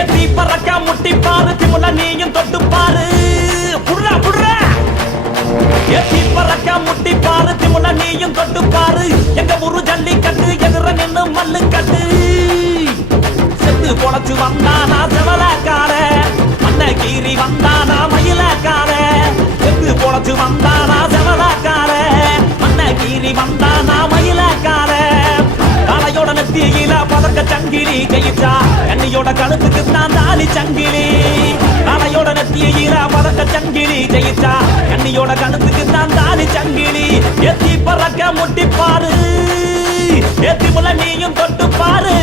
எத்தி பறக்க முட்டி பாரு திமுல நீயும் தொட்டு பாரு புடுறா புடுறா எத்தி பறக்க முட்டி பாரு திமுல நீயும் தொட்டு பாரு எங்க ஊரு ஜல்லிக்கட்டு எதிர நின்னு மல்லு கட்டு செத்து பொழைச்சு வந்தானா செவலக்கார மண்ண கீறி வந்தானா மயிலக்கார செத்து பொழைச்சு வந்தானா செவலக்கார மண்ண கீறி வந்தானா மயிலக்கார தலையோட நெத்தியில பதக்க சங்கிலி கையிட்டா கண்ணியோட கழுத்துக்கு தான் தாலி சங்கிலி தலையோட நெத்தியில பதக்க சங்கிலி கையிட்டா கண்ணியோட கழுத்துக்கு தான் தாலி சங்கிலி எத்தி பறக்க முட்டி பாரு எத்தி முள்ள நீயும் தொட்டு பாரு